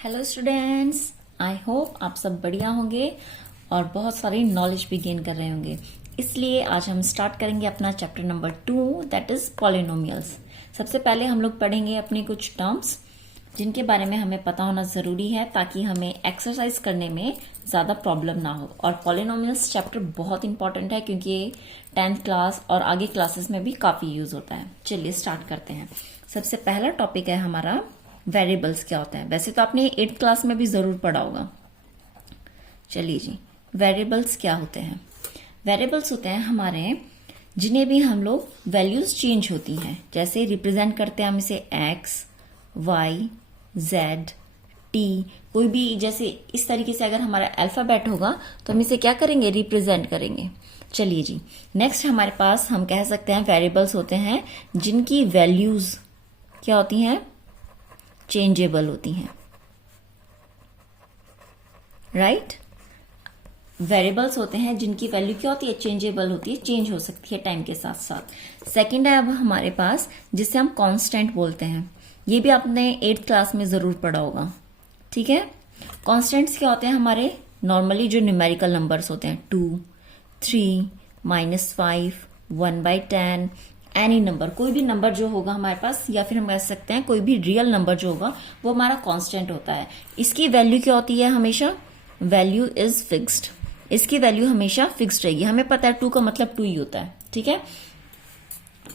Hello students, I hope आप सब बढ़िया होंगे और बहुत सारी नॉलेज भी गेन कर रहे होंगे। इसलिए आज हम स्टार्ट करेंगे अपना chapter number 2, that is polynomials. सबसे पहले हम लोग पढ़ेंगे अपने कुछ टर्म्स जिनके बारे में हमें पता होना जरूरी है ताकि हमें एक्सरसाइज करने में ज्यादा प्रॉब्लम ना हो। और पॉलिनोमियल्स चैप्टर बहुत इंपॉर्टेंट है क्योंकि ये 10th क्लास और आगे क्लासेस में भी काफी यूज होता है। चलिए स्टार्ट करते हैं। सबसे पहला टॉपिक है हमारा वेरिएबल्स क्या होता है। वैसे तो आपने 8th क्लास में भी जरूर पढ़ा होगा। चलिए जी, वेरिएबल्स क्या होते हैं। वेरिएबल्स होते हैं हमारे जिन्हें भी हम लोग वैल्यूज चेंज होती हैं, जैसे रिप्रेजेंट करते हैं हम इसे एक्स, वाई, जेड, टी। कोई भी जैसे इस तरीके से अगर हमारा अल्फाबेट होगा तो हम इसे क्या करेंगे, रिप्रेजेंट करेंगे। चलिए जी, नेक्स्ट हमारे पास हम कह सकते हैं वेरिएबल्स होते हैं जिनकी वैल्यूज क्या होती हैं, चेंजेबल होती हैं। राइट, वेरिएबल्स होते हैं जिनकी वैल्यू क्या होती है, चेंजेबल होती है, चेंज हो सकती है टाइम के साथ साथ। सेकंड है अब हमारे पास जिसे हम कांस्टेंट बोलते हैं। ये भी आपने 8th क्लास में जरूर पढ़ा होगा। ठीक है, कांस्टेंट्स क्या होते हैं हमारे नॉर्मली जो न्यूमेरिकल नंबर्स होते हैं, 2, 3, -5, 1/10, एनी नंबर, कोई भी नंबर जो होगा हमारे पास, या फिर हम कह सकते हैं कोई भी रियल नंबर जो होगा वो हमारा कांस्टेंट होता है। इसकी वैल्यू क्या होती है, हमेशा वैल्यू इज फिक्स्ड। इसकी वैल्यू हमेशा फिक्स्ड रहेगी। हमें पता है 2 का मतलब 2 ही होता है। ठीक है,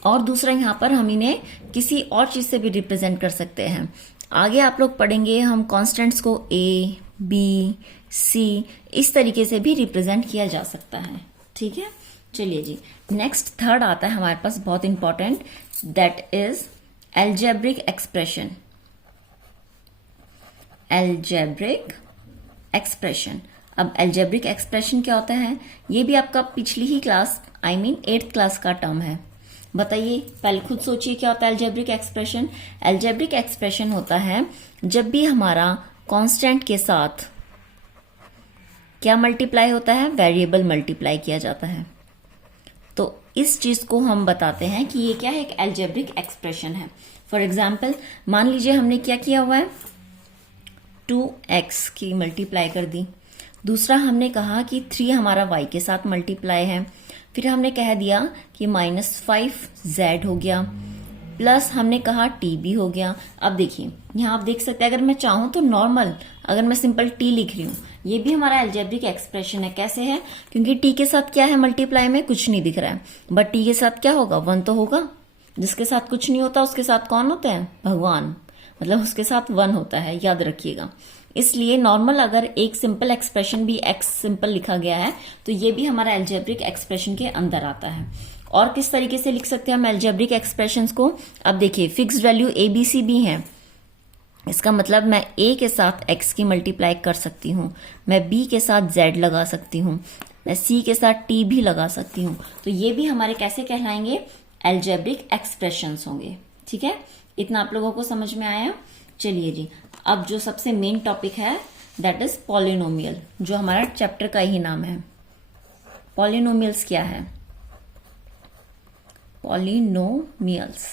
और दूसरा यहाँ पर हम इन्हें किसी और चीज से भी रिप्रेजेंट कर सकते हैं। आगे आप लोग पढ़ेंगे हम कॉन्स्टेंट्स को ए, बी, सी इस तरीके से भी रिप्रेजेंट किया जा सकता है। ठीक है, चलिए जी, नेक्स्ट थर्ड आता है हमारे पास बहुत important, that is algebraic expression. Algebraic expression. अब एल्जेब्रिक एक्सप्रेशन क्या होता है, ये भी आपका पिछली ही class I mean 8th class का टर्म है। बताइए, पहले खुद सोचिए क्या होता है एल्जेब्रिक एक्सप्रेशन। एल्जेब्रिक एक्सप्रेशन होता है जब भी हमारा कांस्टेंट के साथ क्या मल्टीप्लाई होता है, वेरिएबल मल्टीप्लाई किया जाता है। तो इस चीज को हम बताते हैं कि ये क्या है, एक एल्जेब्रिक एक्सप्रेशन है। फॉर एग्जाम्पल मान लीजिए हमने क्या किया हुआ है, 2x की मल्टीप्लाई कर दी। दूसरा हमने कहा कि 3 हमारा y के साथ मल्टीप्लाई है। फिर हमने कह दिया कि -5z हो गया, प्लस हमने कहा t भी हो गया। अब देखिए यहाँ आप देख सकते हैं, अगर मैं चाहूं तो नॉर्मल, अगर मैं सिंपल t लिख रही हूं, ये भी हमारा एल्जेब्रिक एक्सप्रेशन है। कैसे है, क्योंकि t के साथ क्या है मल्टीप्लाई में, कुछ नहीं दिख रहा है, बट t के साथ क्या होगा, 1 तो होगा। जिसके साथ कुछ नहीं होता उसके साथ कौन होता है, भगवान, मतलब उसके साथ 1 होता है, याद रखिएगा। इसलिए नॉर्मल अगर एक सिंपल एक्सप्रेशन भी x सिंपल लिखा गया है तो ये भी हमारा एल्जेब्रिक एक्सप्रेशन के अंदर आता है। और किस तरीके से लिख सकते हैं हम एल्जेब्रिक एक्सप्रेशंस को, अब देखिए fixed value a b c भी है। इसका मतलब मैं a के साथ x की मल्टीप्लाई कर सकती हूँ, मैं b के साथ z लगा सकती हूँ, मैं c के साथ t भी लगा सकती हूँ। तो ये भी हमारे कैसे कहलाएंगे, एल्जेब्रिक एक्सप्रेशंस होंगे। ठीक है, इतना आप लोगों को समझ में आया। चलिए जी, अब जो सबसे मेन टॉपिक है दैट इज पॉलिनोमियल, जो हमारा चैप्टर का ही नाम है। पॉलिनोमियल्स क्या है, पॉलिनोमियल्स,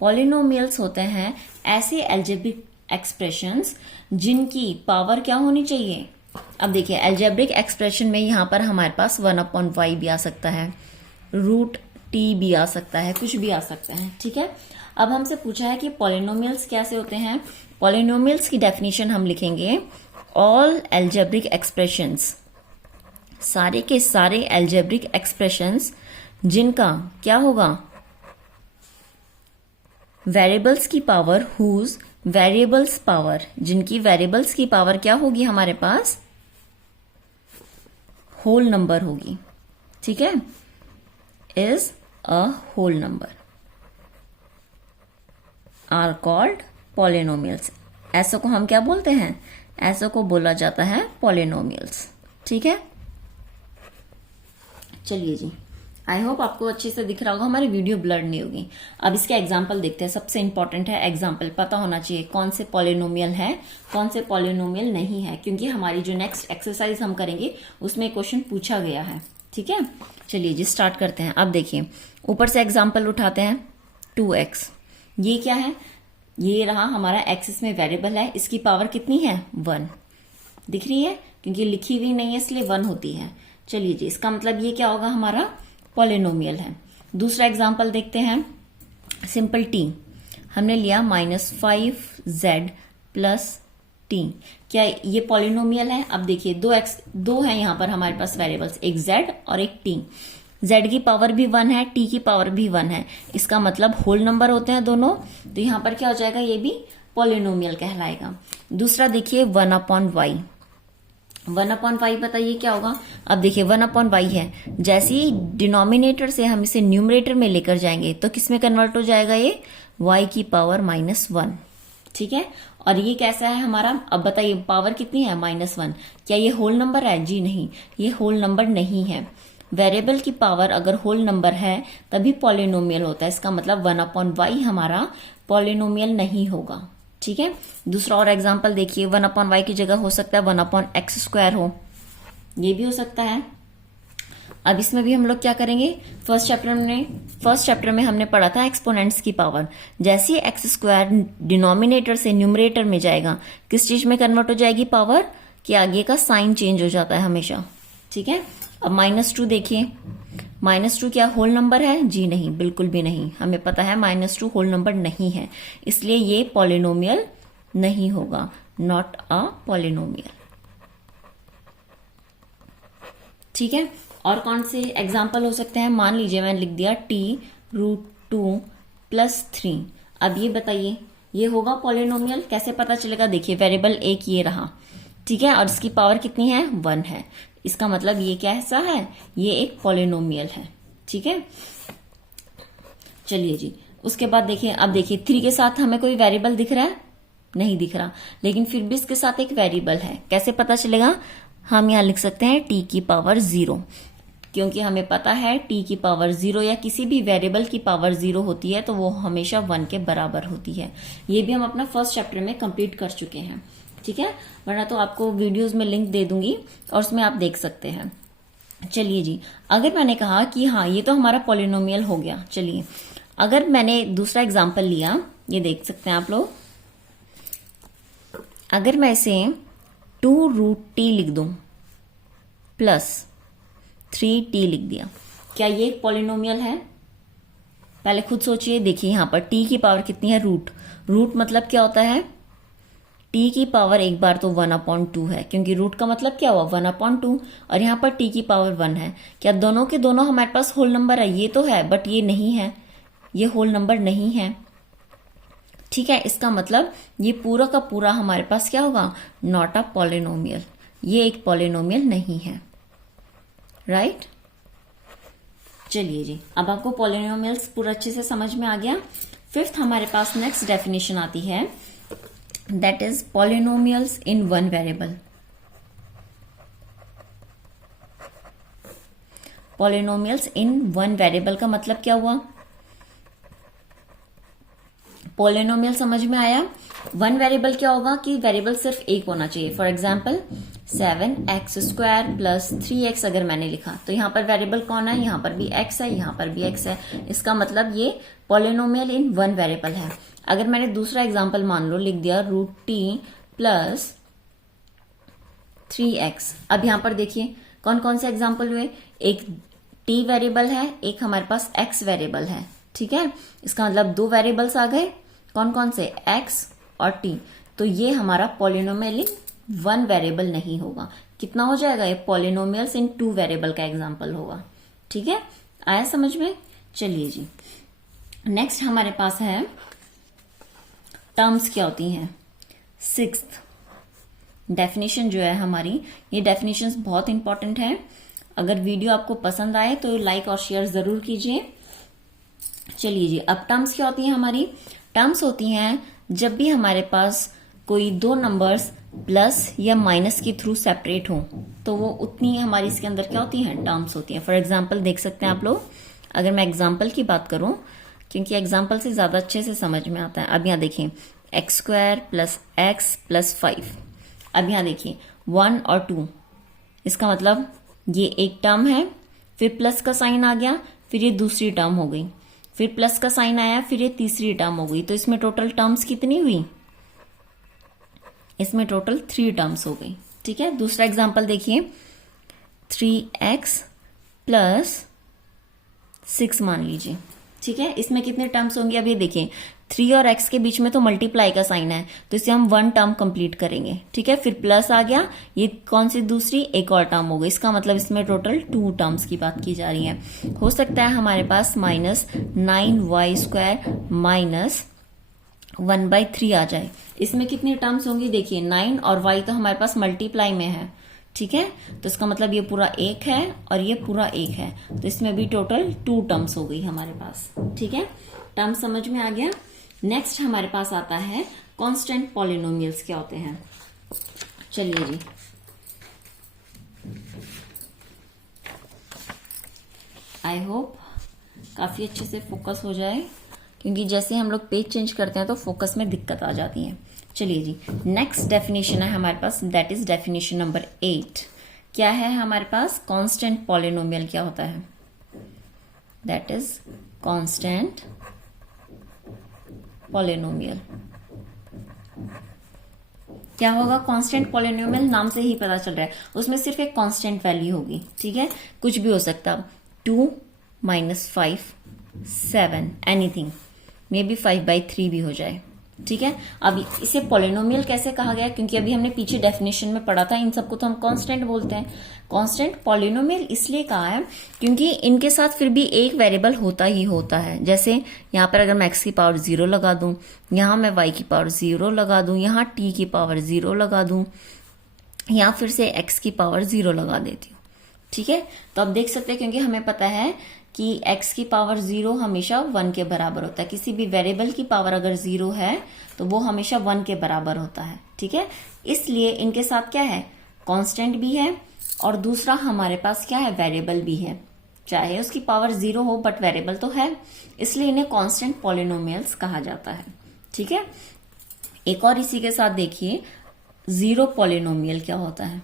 पॉलिनोमियल्स होते हैं ऐसे एल्जेब्रिक एक्सप्रेशंस जिनकी पावर क्या होनी चाहिए। अब देखिए एल्जेब्रिक एक्सप्रेशन में यहां पर हमारे पास 1/y भी आ सकता है, √t भी आ सकता है, कुछ भी आ सकता है। ठीक है, अब हमसे पूछा है कि पॉलिनोमियल्स कैसे होते हैं। पॉलिनोमियल्स की डेफिनेशन हम लिखेंगे, ऑल एल्जेब्रिक एक्सप्रेशंस, सारे के सारे एल्जेब्रिक एक्सप्रेशंस जिनका क्या होगा, वेरिएबल्स की पावर, हुज वेरिएबल्स पावर, जिनकी वेरिएबल्स की पावर क्या होगी हमारे पास, होल नंबर होगी। ठीक है, is a whole number are called polynomials. ऐसो को हम क्या बोलते हैं, ऐसो को बोला जाता है पॉलिनोमियल्स। ठीक है, चलिए जी, आई होप आपको अच्छे से दिख रहा होगा, हमारी वीडियो ब्लर नहीं होगी। अब इसके एग्जाम्पल देखते हैं। सबसे इंपॉर्टेंट है एग्जाम्पल, पता होना चाहिए कौन से पॉलिनोमियल है, कौन से पॉलिनोमियल नहीं है, क्योंकि हमारी जो नेक्स्ट एक्सरसाइज हम करेंगे उसमें क्वेश्चन पूछा गया है। ठीक है, चलिए जी स्टार्ट करते हैं। अब देखिए ऊपर से एग्जाम्पल उठाते हैं, 2x, ये क्या है, ये रहा हमारा एक्स इसमें वेरिएबल है, इसकी पावर कितनी है 1 दिख रही है, क्योंकि लिखी हुई नहीं है इसलिए 1 होती है। चलिए जी, इसका मतलब ये क्या होगा, हमारा पॉलिनोमियल है। दूसरा एग्जांपल देखते हैं, सिंपल टी हमने लिया -5z प्लस टी, क्या ये पॉलिनोमियल है? अब देखिए दो है यहाँ पर हमारे पास वेरिएबल्स, एक z और एक t। z की पावर भी 1 है, t की पावर भी 1 है, इसका मतलब होल नंबर होते हैं दोनों, तो यहाँ पर क्या हो जाएगा, ये भी पॉलिनोमियल कहलाएगा। दूसरा देखिए 1/y, 1/y बताइए क्या होगा। अब देखिए 1/y है, जैसे ही डिनोमिनेटर से हम इसे न्यूमरेटर में लेकर जाएंगे तो किस में कन्वर्ट हो जाएगा, ये y की पावर -1, ठीक है। और ये कैसा है हमारा, अब बताइए पावर कितनी है -1, क्या ये होल नंबर है? जी नहीं, ये होल नंबर नहीं है। वेरिएबल की पावर अगर होल नंबर है तभी पॉलिनोमियल होता है, इसका मतलब 1/y हमारा पॉलिनोमियल नहीं होगा, ठीक है। दूसरा और एग्जांपल देखिए, 1/y की जगह हो सकता है 1/x² हो, ये भी हो सकता है। अब इसमें भी हम लोग क्या करेंगे, फर्स्ट चैप्टर में हमने पढ़ा था एक्सपोनेंट्स की पावर, जैसे ही x² डिनोमिनेटर से न्यूमरेटर में जाएगा किस चीज में कन्वर्ट हो जाएगी पावर, कि आगे का साइन चेंज हो जाता है हमेशा, ठीक है। अब -2 देखिए, -2 क्या होल नंबर है? जी नहीं, बिल्कुल भी नहीं, हमें पता है -2 होल नंबर नहीं है, इसलिए ये पॉलिनोमियल नहीं होगा, नॉट अ पॉलिनोमियल, ठीक है। और कौन से एग्जाम्पल हो सकते हैं, मान लीजिए मैंने लिख दिया t√2 + 3, अब ये बताइए ये होगा पॉलिनोमियल? कैसे पता चलेगा, देखिए वेरिएबल एक ये रहा, ठीक है, और इसकी पावर कितनी है 1 है, इसका मतलब ये कैसा है, ये एक पॉलिनोमियल है, ठीक है। चलिए जी, उसके बाद देखिए, अब देखिए 3 के साथ हमें कोई वेरिएबल दिख रहा है? नहीं दिख रहा, लेकिन फिर भी इसके साथ एक वेरिएबल है, कैसे पता चलेगा, हम यहां लिख सकते हैं t की पावर 0, क्योंकि हमें पता है t की पावर 0 या किसी भी वेरिएबल की पावर 0 होती है तो वो हमेशा 1 के बराबर होती है। ये भी हम अपना फर्स्ट चैप्टर में कंप्लीट कर चुके हैं, ठीक है, वरना तो आपको वीडियोस में लिंक दे दूंगी और उसमें आप देख सकते हैं। चलिए जी, अगर मैंने कहा कि हाँ ये तो हमारा पॉलिनोमियल हो गया, चलिए अगर मैंने दूसरा एग्जाम्पल लिया, ये देख सकते हैं आप लोग, अगर मैं इसे 2√t लिख दूं प्लस 3t लिख दिया, क्या ये एक पॉलिनोमियल है? पहले खुद सोचिए, देखिए यहां पर t की पावर कितनी है, रूट मतलब क्या होता है, t की पावर एक बार तो 1/2 है, क्योंकि रूट का मतलब क्या हुआ 1/2, और यहाँ पर t की पावर 1 है, क्या दोनों के दोनों हमारे पास होल नंबर है? ये तो है, बट ये नहीं है, ये होल नंबर नहीं है, ठीक है। इसका मतलब ये पूरा का पूरा हमारे पास क्या होगा, नॉट अ पॉलिनोमियल, ये एक पॉलिनोमियल नहीं है, राइट। चलिए जी, अब आपको पॉलिनोमियल्स पूरा अच्छे से समझ में आ गया। फिफ्थ हमारे पास नेक्स्ट डेफिनेशन आती है, that is polynomials in one variable. Polynomials in one variable का मतलब क्या हुआ, पॉलिनोमियल समझ में आया। वन वेरिएबल क्या होगा कि वेरिएबल सिर्फ एक होना चाहिए, फॉर एग्जाम्पल 7x² + 3x अगर मैंने लिखा तो यहाँ पर वेरिएबल कौन है, यहाँ पर भी x है, यहाँ पर भी x है, इसका मतलब ये पॉलिनोमियल इन वन वेरिएबल है। अगर मैंने दूसरा एग्जाम्पल मान लो लिख दिया √t + 3x, अब यहाँ पर देखिए कौन कौन से एग्जाम्पल हुए, एक t वेरिएबल है, एक हमारे पास x वेरिएबल है, ठीक है। इसका मतलब दो वेरिएबल्स आ गए, कौन कौन से, x और t, तो ये हमारा पॉलिनोमियल इन वन वेरिएबल नहीं होगा। कितना हो जाएगा, ये पॉलिनोमियल्स इन टू वेरिएबल का एग्जाम्पल होगा, ठीक है, आया समझ में। चलिए जी, नेक्स्ट हमारे पास है टर्म्स क्या होती हैं। सिक्स्थ डेफिनेशन जो है हमारी, ये डेफिनेशंस बहुत इंपॉर्टेंट है। अगर वीडियो आपको पसंद आए तो लाइक और शेयर जरूर कीजिए। चलिए जी, अब टर्म्स क्या होती हैं हमारी, टर्म्स होती हैं जब भी हमारे पास कोई दो नंबर्स प्लस या माइनस के थ्रू सेपरेट हो तो वो उतनी हमारी इसके अंदर क्या होती हैं, टर्म्स होती हैं। फॉर एग्जाम्पल देख सकते हैं आप लोग, अगर मैं एग्जाम्पल की बात करूं, क्योंकि एग्जाम्पल से ज्यादा अच्छे से समझ में आता है। अब यहाँ देखिए x² + x + 5, अब यहाँ देखिए 1 और 2, इसका मतलब ये एक टर्म है, फिर प्लस का साइन आ गया, फिर ये दूसरी टर्म हो गई, फिर प्लस का साइन आया, फिर ये तीसरी टर्म हो गई। तो इसमें टोटल टर्म्स कितनी हुई? इसमें टोटल 3 टर्म्स हो गई। ठीक है, दूसरा एग्जांपल देखिए, 3x प्लस 6 मान लीजिए। ठीक है, इसमें कितने टर्म्स होंगे? अब ये देखिए 3 और x के बीच में तो मल्टीप्लाई का साइन है, तो इसे हम 1 टर्म कंप्लीट करेंगे। ठीक है, फिर प्लस आ गया, ये कौन सी दूसरी एक और टर्म हो गई। इसका मतलब इसमें टोटल 2 टर्म्स की बात की जा रही है। हो सकता है हमारे पास -9y² माइनस 1/3 आ जाए। इसमें कितनी टर्म्स होंगी? देखिए 9 और y तो हमारे पास मल्टीप्लाई में है। ठीक है, तो इसका मतलब ये पूरा 1 है और ये पूरा 1 है, तो इसमें भी टोटल 2 टर्म्स हो गई हमारे पास। ठीक है, टर्म समझ में आ गया। नेक्स्ट हमारे पास आता है कांस्टेंट पॉलिनोमियल्स क्या होते हैं। चलिए जी, आई होप काफी अच्छे से फोकस हो जाए, क्योंकि जैसे हम लोग पेज चेंज करते हैं तो फोकस में दिक्कत आ जाती है। चलिए जी, नेक्स्ट डेफिनेशन है हमारे पास, दैट इज डेफिनेशन नंबर 8। क्या है हमारे पास? कांस्टेंट पॉलिनोमियल क्या होता है? That is constant polynomial. क्या होगा कांस्टेंट पॉलिनोमियल? नाम से ही पता चल रहा है, उसमें सिर्फ एक कांस्टेंट वैल्यू होगी। ठीक है, कुछ भी हो सकता, 2 - 5 7 एनीथिंग, मे बी 5/3 भी हो जाए। ठीक है, अब इसे पॉलिनोमियल कैसे कहा गया? क्योंकि अभी हमने पीछे डेफिनेशन में पढ़ा था, इन सबको तो हम कांस्टेंट बोलते हैं। कांस्टेंट पॉलिनोमियल इसलिए कहा है क्योंकि इनके साथ फिर भी एक वेरिएबल होता ही होता है। जैसे यहाँ पर अगर मैं x की पावर 0 लगा दूं, यहाँ मैं y की पावर 0 लगा दूं, यहाँ t की पावर 0 लगा दूं, यहाँ फिर से x की पावर 0 लगा देती हूँ। ठीक है, तो अब देख सकते हैं, क्योंकि हमें पता है कि x की पावर 0 हमेशा 1 के बराबर होता है। किसी भी वेरिएबल की पावर अगर 0 है तो वो हमेशा 1 के बराबर होता है। ठीक है, इसलिए इनके साथ क्या है? कांस्टेंट भी है और दूसरा हमारे पास क्या है? वेरिएबल भी है। चाहे उसकी पावर 0 हो बट वेरिएबल तो है, इसलिए इन्हें कांस्टेंट पॉलिनोमियल्स कहा जाता है। ठीक है, एक और इसी के साथ देखिए, 0 पॉलिनोमियल क्या होता है?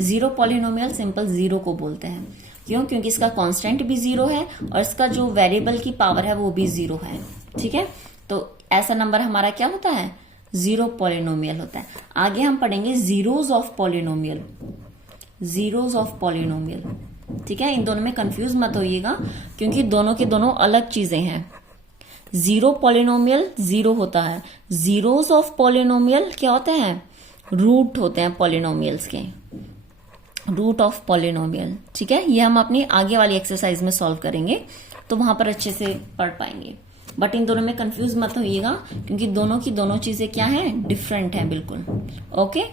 0 पॉलिनोमियल सिंपल 0 को बोलते हैं। क्यों? क्योंकि इसका कांस्टेंट भी 0 है और इसका जो वेरिएबल की पावर है वो भी 0 है। ठीक है, तो ऐसा नंबर हमारा क्या होता है? 0 पॉलिनोमियल होता है। आगे हम पढ़ेंगे zeros of polynomial. Zeros of polynomial. ठीक है, इन दोनों में कंफ्यूज मत होइएगा, क्योंकि दोनों की दोनों अलग चीजें हैं। 0 पॉलिनोमियल 0 होता है, जीरोस ऑफ पॉलिनोमियल क्या होते हैं? रूट होते हैं पॉलिनोमियल्स के, रूट ऑफ पॉलिनोमियल। ठीक है, ये हम अपनी आगे वाली एक्सरसाइज में सॉल्व करेंगे, तो वहां पर अच्छे से पढ़ पाएंगे। बट इन दोनों में कंफ्यूज मत होइएगा, क्योंकि दोनों की दोनों चीजें क्या हैं? डिफरेंट हैं बिल्कुल। ओके,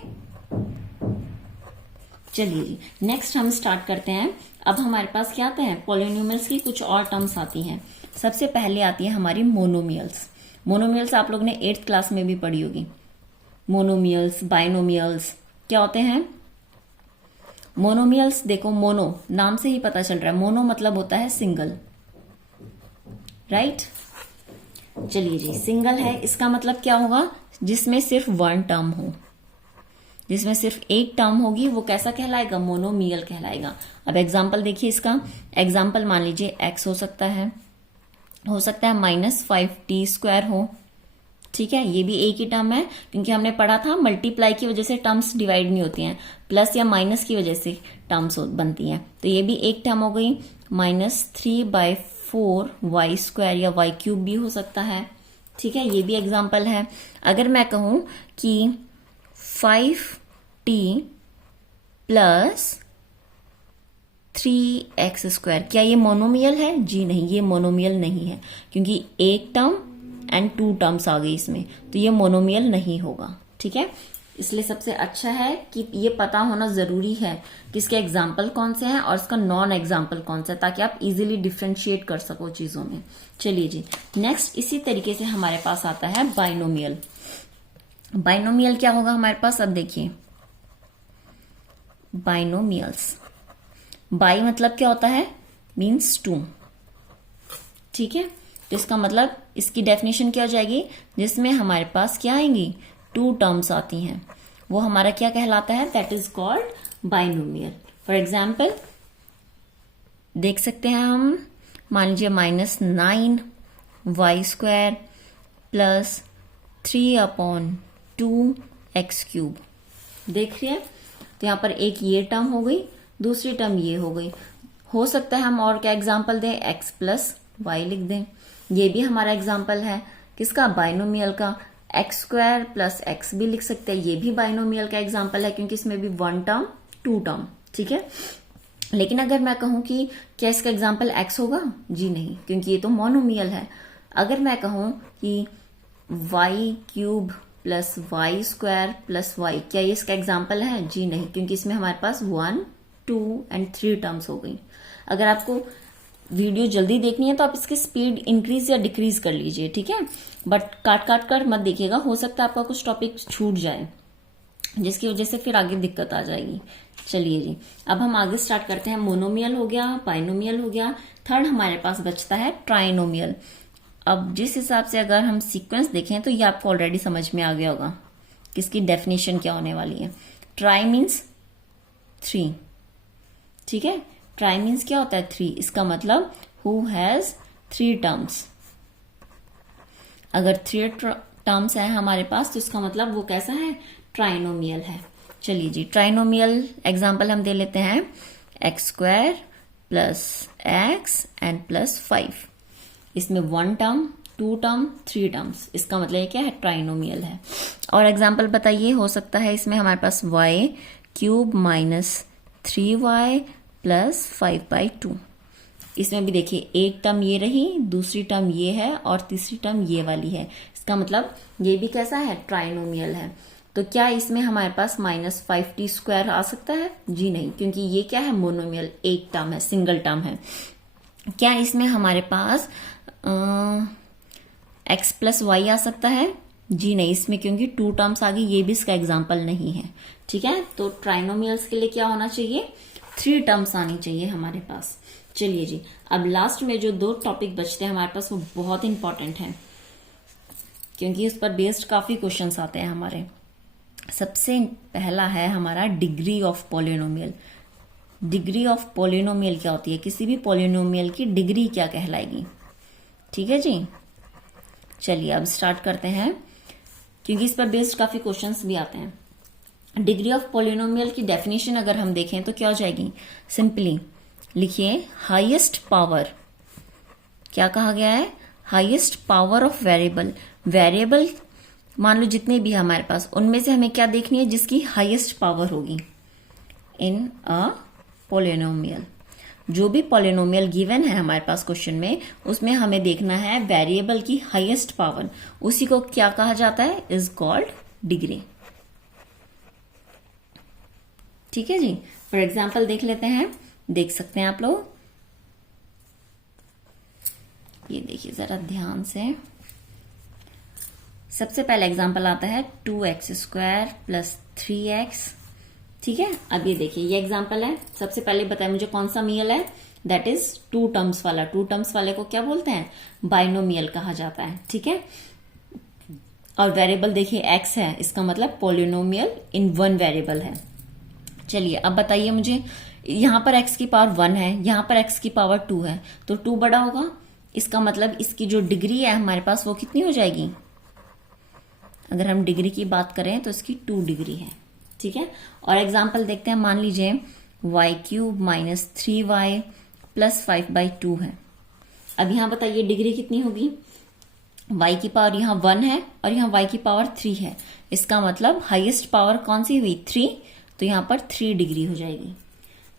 चलिए जी, नेक्स्ट हम स्टार्ट करते हैं। अब हमारे पास क्या आता है? पॉलिनोमियल्स की कुछ और टर्म्स आती हैं। सबसे पहले आती है हमारी मोनोमियल्स। मोनोमियल्स आप लोग ने 8th क्लास में भी पढ़ी होगी। मोनोमियल्स, बाइनोमियल्स क्या होते हैं? मोनोमियल्स देखो, मोनो नाम से ही पता चल रहा है, मोनो मतलब होता है सिंगल, राइट? चलिए जी, सिंगल है, इसका मतलब क्या होगा? जिसमें सिर्फ 1 टर्म हो, जिसमें सिर्फ एक टर्म होगी, वो कैसा कहलाएगा? मोनोमियल कहलाएगा। अब एग्जाम्पल देखिए इसका। एग्जाम्पल मान लीजिए x हो सकता है -5t² हो। ठीक है, ये भी एक ही टर्म है, क्योंकि हमने पढ़ा था मल्टीप्लाई की वजह से टर्म्स डिवाइड नहीं होती हैं, प्लस या माइनस की वजह से टर्म्स बनती हैं। तो ये भी एक टर्म हो गई। -3/4y² या y³ भी हो सकता है। ठीक है, ये भी एग्जाम्पल है। अगर मैं कहूं कि 5t + 3x², क्या ये मोनोमियल है? जी नहीं, ये मोनोमियल नहीं है, क्योंकि एक टर्म एंड 2 टर्म्स आ गई इसमें, तो ये मोनोमियल नहीं होगा। ठीक है, इसलिए सबसे अच्छा है कि ये पता होना जरूरी है कि इसके एग्जाम्पल कौन से हैं और इसका नॉन एग्जाम्पल कौन सा है, ताकि आप इजीली डिफ्रेंशिएट कर सको चीजों में। चलिए जी, नेक्स्ट इसी तरीके से हमारे पास आता है बाइनोमियल। बाइनोमियल क्या होगा हमारे पास? अब देखिए, बाइनोमियल्स, बाई मतलब क्या होता है? मीन्स 2। ठीक है, तो इसका मतलब इसकी डेफिनेशन क्या हो जाएगी? जिसमें हमारे पास क्या आएंगी? 2 टर्म्स आती हैं, वो हमारा क्या कहलाता है? That is called binomial. For example देख सकते हैं हम, मान लीजिए -9 y² प्लस 3/2 x³। देख रही है, तो यहाँ पर एक ये टर्म हो गई, दूसरी टर्म ये हो गई। हो सकता है हम और क्या एग्जाम्पल दें, x+y लिख दें। ये भी हमारा एग्जाम्पल है किसका, बाइनोमियल का। x² + x भी लिख सकते हैं, ये भी बाइनोमियल का एग्जाम्पल है, क्योंकि इसमें भी 1 टर्म 2 टर्म, ठीक है। लेकिन अगर मैं कहूं कि क्या इसका एग्जाम्पल x होगा, जी नहीं, क्योंकि ये तो मोनोमियल है। अगर मैं कहूं कि y³ + y² + y, क्या ये इसका एग्जाम्पल है, जी नहीं, क्योंकि इसमें हमारे पास 1, 2 और 3 टर्म्स हो गई। अगर आपको वीडियो जल्दी देखनी है तो आप इसकी स्पीड इंक्रीज या डिक्रीज कर लीजिए, ठीक है, बट काट काट कर मत देखिएगा, हो सकता है आपका कुछ टॉपिक छूट जाए, जिसकी वजह से फिर आगे दिक्कत आ जाएगी। चलिए जी, अब हम आगे स्टार्ट करते हैं। मोनोमियल हो गया, बाइनोमियल हो गया, थर्ड हमारे पास बचता है ट्राइनोमियल। अब जिस हिसाब से अगर हम सीक्वेंस देखें तो ये आपको ऑलरेडी समझ में आ गया होगा कि इसकी डेफिनेशन क्या होने वाली है। ट्राई मीन्स 3, ठीक है, ट्राई मीन्स क्या होता है, 3। इसका मतलब हु हैज 3 टर्म्स। अगर 3 टर्म्स है हमारे पास तो इसका मतलब वो कैसा है, ट्राइनोमियल है। चलिए जी, ट्राइनोमियल एग्जाम्पल हम दे लेते हैं, x² + x एंड +5। इसमें 1 टर्म 2 टर्म 3 टर्म्स, इसका मतलब ये क्या है, ट्राइनोमियल है। और एग्जाम्पल बताइए, हो सकता है इसमें हमारे पास y³ - 3y + 5/2। इसमें भी देखिए, एक टर्म ये रही, दूसरी टर्म ये है और तीसरी टर्म ये वाली है। इसका मतलब ये भी कैसा है, ट्राइनोमियल है। तो क्या इसमें हमारे पास -5t² आ सकता है, जी नहीं, क्योंकि ये क्या है, मोनोमियल, एक टर्म है, सिंगल टर्म है। क्या इसमें हमारे पास x + y आ सकता है, जी नहीं, इसमें क्योंकि 2 टर्म्स आ गई, ये भी इसका एग्जाम्पल नहीं है, ठीक है। तो ट्राइनोमियल्स के लिए क्या होना चाहिए, 3 टर्म्स आनी चाहिए हमारे पास। चलिए जी, अब लास्ट में जो 2 टॉपिक बचते हैं हमारे पास, वो बहुत इंपॉर्टेंट है, क्योंकि उस पर बेस्ड काफी क्वेश्चंस आते हैं हमारे। सबसे पहला है हमारा degree of polynomial. Degree of polynomial क्या होती है, किसी भी पॉलिनोमियल की डिग्री क्या कहलाएगी, ठीक है जी। चलिए अब स्टार्ट करते हैं, क्योंकि इस पर बेस्ड काफी क्वेश्चंस भी आते हैं। डिग्री ऑफ पॉलिनोमियल की डेफिनेशन अगर हम देखें तो क्या हो जाएगी, सिंपली लिखिए, हाईएस्ट पावर, क्या कहा गया है, highest power of variable. Variable मान लो जितने भी हमारे पास, उनमें से हमें क्या देखनी है, जिसकी हाईएस्ट पावर होगी इन अ पॉलिनोमियल। जो भी पॉलिनोमियल गिवन है हमारे पास क्वेश्चन में, उसमें हमें देखना है वेरिएबल की हाईएस्ट पावर, उसी को क्या कहा जाता है, इज कॉल्ड डिग्री, ठीक है जी। फॉर एग्जाम्पल देख लेते हैं, देख सकते हैं आप लोग, ये देखिए जरा ध्यान से। सबसे पहले एग्जाम्पल आता है 2x² + 3x, ठीक है। अब ये देखिए, ये एग्जाम्पल है। सबसे पहले बताए मुझे कौन सा मियल है, दैट इज 2 टर्म्स वाला। 2 टर्म्स वाले को क्या बोलते हैं, बाइनोमियल कहा जाता है, ठीक है। और वेरिएबल देखिए x है, इसका मतलब पॉलिनोमियल इन 1 वेरिएबल है। चलिए अब बताइए मुझे, यहां पर x की पावर 1 है, यहां पर x की पावर 2 है, तो 2 बड़ा होगा, इसका मतलब इसकी जो डिग्री है हमारे पास वो कितनी हो जाएगी, अगर हम डिग्री की बात करें तो इसकी 2 डिग्री है, ठीक है। और एग्जाम्पल देखते हैं, मान लीजिए y³ - 3y + 5/2 है। अब यहां बताइए डिग्री कितनी होगी, y की पावर यहां 1 है और यहां y की पावर 3 है, इसका मतलब हाईएस्ट पावर कौन सी हुई, 3, तो यहां पर 3 डिग्री हो जाएगी।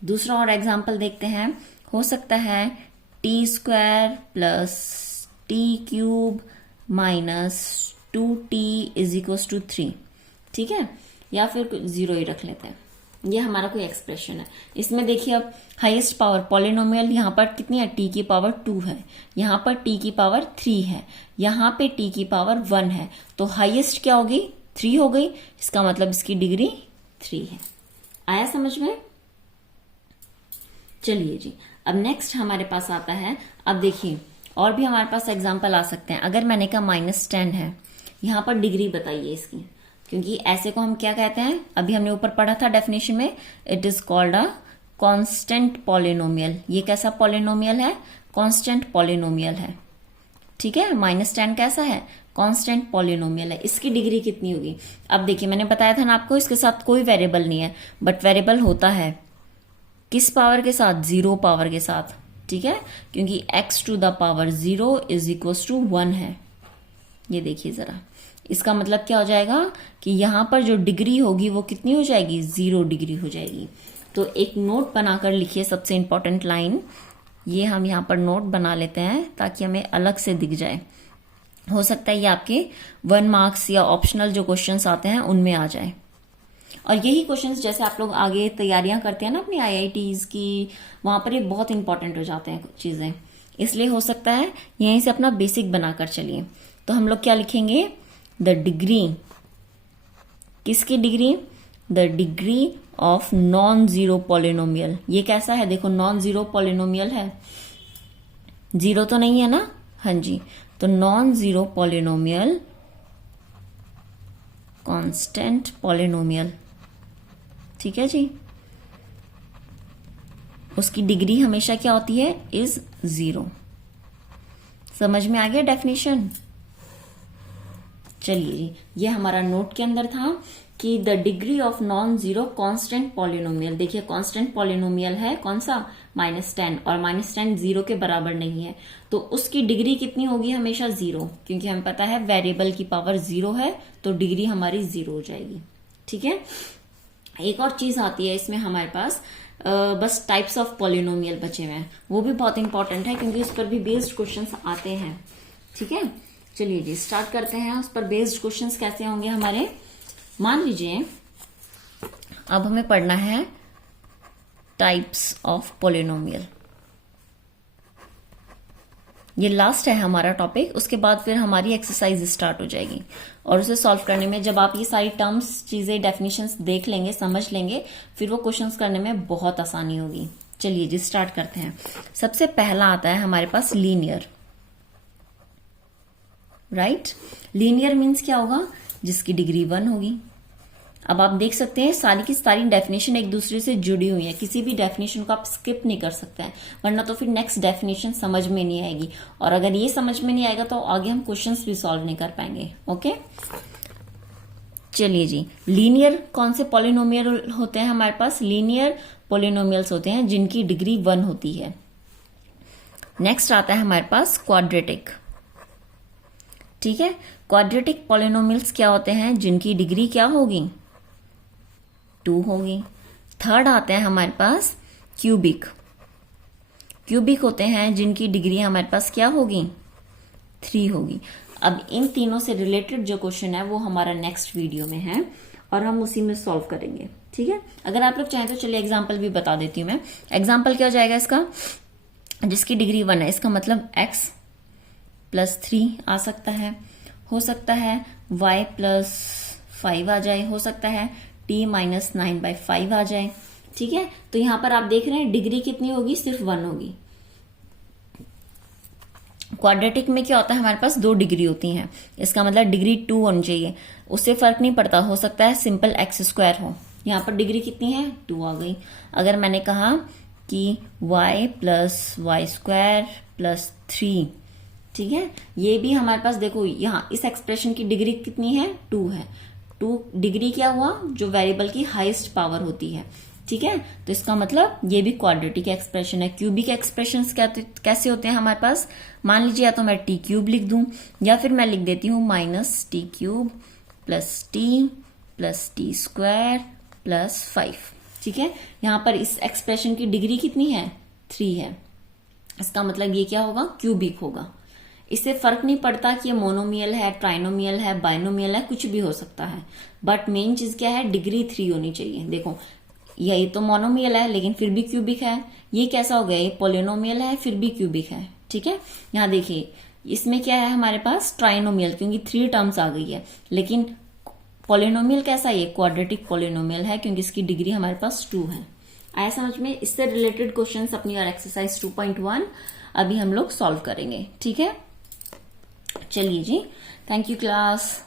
दूसरा और एग्जाम्पल देखते हैं, हो सकता है t² + t³ - 2t = 3, ठीक है, या फिर 0 ही रख लेते हैं, ये हमारा कोई एक्सप्रेशन है। इसमें देखिए अब हाईएस्ट पावर पॉलिनोमियल यहां पर कितनी है, t की पावर 2 है, यहां पर t की पावर 3 है, यहां पे t की पावर 1 है, तो हाईएस्ट क्या होगी, 3 हो गई, इसका मतलब इसकी डिग्री 3 है। आया समझ में। चलिए जी, अब नेक्स्ट हमारे पास आता है, अब देखिए और भी हमारे पास एग्जाम्पल आ सकते हैं। अगर मैंने कहा -10 है, यहां पर डिग्री बताइए इसकी, क्योंकि ऐसे को हम क्या कहते हैं, अभी हमने ऊपर पढ़ा था डेफिनेशन में, it is called a constant polynomial. ये कैसा पॉलिनोमियल है? कांस्टेंट पॉलिनोमियल है। ठीक है, -10 कैसा है? कांस्टेंट पॉलिनोमियल है। इसकी डिग्री कितनी होगी? अब देखिए, मैंने बताया था ना आपको, इसके साथ कोई वेरिएबल नहीं है, बट वेरिएबल होता है किस पावर के साथ? 0 पावर के साथ। ठीक है, क्योंकि x to the power 0 is equal to 1 है। ये देखिए जरा, इसका मतलब क्या हो जाएगा कि यहां पर जो डिग्री होगी वो कितनी हो जाएगी? 0 डिग्री हो जाएगी। तो एक नोट बनाकर लिखिए, सबसे इंपॉर्टेंट लाइन ये हम यहाँ पर नोट बना लेते हैं ताकि हमें अलग से दिख जाए। हो सकता है ये आपके 1 मार्क्स या ऑप्शनल जो क्वेश्चंस आते हैं उनमें आ जाए। और यही क्वेश्चंस जैसे आप लोग आगे तैयारियां करते हैं ना अपनी IITs की, वहां पर ये बहुत इंपॉर्टेंट हो जाते हैं चीजें, इसलिए हो सकता है यहीं से अपना बेसिक बनाकर चलिए। तो हम लोग क्या लिखेंगे? द डिग्री, किसकी degree? The degree of non zero polynomial. ये कैसा है? देखो, नॉन जीरो पॉलिनोमियल है, जीरो तो नहीं है ना? हाँ जी, तो non zero polynomial, constant polynomial. ठीक है जी, उसकी डिग्री हमेशा क्या होती है? इज 0। समझ में आ गया डेफिनेशन? चलिए जी, ये हमारा नोट के अंदर था कि the degree of non zero constant polynomial. देखिए, कांस्टेंट पॉलिनोमियल है कौन सा? -10, और -10 0 के बराबर नहीं है, तो उसकी डिग्री कितनी होगी? हमेशा 0, क्योंकि हमें पता है वेरिएबल की पावर 0 है, तो डिग्री हमारी 0 हो जाएगी। ठीक है, एक और चीज आती है इसमें हमारे पास, बस टाइप्स ऑफ पॉलिनोमियल बचे हुए हैं, वो भी बहुत इंपॉर्टेंट है क्योंकि उस पर भी बेस्ड क्वेश्चंस आते हैं। ठीक है, चलिए जी स्टार्ट करते हैं। उस पर बेस्ड क्वेश्चंस कैसे होंगे हमारे? मान लीजिए अब हमें पढ़ना है टाइप्स ऑफ पॉलिनोमियल। ये लास्ट है हमारा टॉपिक, उसके बाद फिर हमारी एक्सरसाइज स्टार्ट हो जाएगी। और उसे सॉल्व करने में जब आप ये सारी टर्म्स, चीजें, डेफिनेशंस देख लेंगे, समझ लेंगे, फिर वो क्वेश्चंस करने में बहुत आसानी होगी। चलिए जी स्टार्ट करते हैं। सबसे पहला आता है हमारे पास लीनियर। राइट, लीनियर मीन्स क्या होगा? जिसकी डिग्री 1 होगी। अब आप देख सकते हैं सारी की सारी डेफिनेशन एक दूसरे से जुड़ी हुई है, किसी भी डेफिनेशन को आप स्किप नहीं कर सकते हैं, वरना तो फिर नेक्स्ट डेफिनेशन समझ में नहीं आएगी, और अगर ये समझ में नहीं आएगा तो आगे हम क्वेश्चंस भी सॉल्व नहीं कर पाएंगे। ओके, चलिए जी, लीनियर कौन से पॉलिनोमियल होते हैं हमारे पास? लीनियर पॉलिनोमियल्स होते हैं जिनकी डिग्री 1 होती है। नेक्स्ट आता है हमारे पास क्वाड्रेटिक। ठीक है, क्वाड्रेटिक पॉलिनोमियल्स क्या होते हैं? जिनकी डिग्री क्या होगी? 2 होगी। थर्ड आते हैं हमारे पास क्यूबिक। क्यूबिक होते हैं जिनकी डिग्री हमारे पास क्या होगी? 3 होगी। अब इन तीनों से रिलेटेड जो क्वेश्चन है वो हमारा नेक्स्ट वीडियो में है और हम उसी में सॉल्व करेंगे। ठीक है, अगर आप लोग चाहें तो चलिए एग्जाम्पल भी बता देती हूँ मैं। एग्जाम्पल क्या हो जाएगा इसका? जिसकी डिग्री 1 है, इसका मतलब x + 3 आ सकता है, हो सकता है y + 5 आ जाए, हो सकता है t - 9/5 आ जाए। ठीक है, तो यहां पर आप देख रहे हैं डिग्री कितनी होगी? सिर्फ 1 होगी। क्वाड्रेटिक में क्या होता है? हमारे पास 2 डिग्री होती हैं, इसका मतलब डिग्री 2 होनी चाहिए, उससे फर्क नहीं पड़ता, हो सकता है सिंपल x² हो। यहां पर डिग्री कितनी है? 2 आ गई। अगर मैंने कहा कि y + y² + 3, ठीक है, ये भी हमारे पास देखो यहाँ इस एक्सप्रेशन की डिग्री कितनी है? 2 है। 2 डिग्री क्या हुआ? जो वेरिएबल की हाईएस्ट पावर होती है। ठीक है, तो इसका मतलब ये भी क्वाड्रेटिक एक्सप्रेशन है। क्यूबिक एक्सप्रेशंस कैसे होते हैं हमारे पास? मान लीजिए या तो मैं t³ लिख दूं या फिर मैं लिख देती हूं -t³ + t + t² + 5। ठीक है, यहां पर इस एक्सप्रेशन की डिग्री कितनी है? 3 है। इसका मतलब ये क्या होगा? क्यूबिक होगा। इससे फर्क नहीं पड़ता कि ये मोनोमियल है, ट्राइनोमियल है, बाइनोमियल है, कुछ भी हो सकता है, बट मेन चीज क्या है? डिग्री 3 होनी चाहिए। देखो ये तो मोनोमियल है लेकिन फिर भी क्यूबिक है। ये कैसा हो गया? ये पॉलिनोमियल है फिर भी क्यूबिक है। ठीक है, यहाँ देखिए इसमें क्या है हमारे पास? ट्राइनोमियल, क्योंकि 3 टर्म्स आ गई है। लेकिन पॉलिनोमियल कैसा? ये क्वाड्रेटिक पॉलिनोमियल है क्योंकि इसकी डिग्री हमारे पास 2 है। आया समझ में? इससे रिलेटेड क्वेश्चन अपनी और एक्सरसाइज 2.1 अभी हम लोग सॉल्व करेंगे। ठीक है, चलिए जी, थैंक यू क्लास।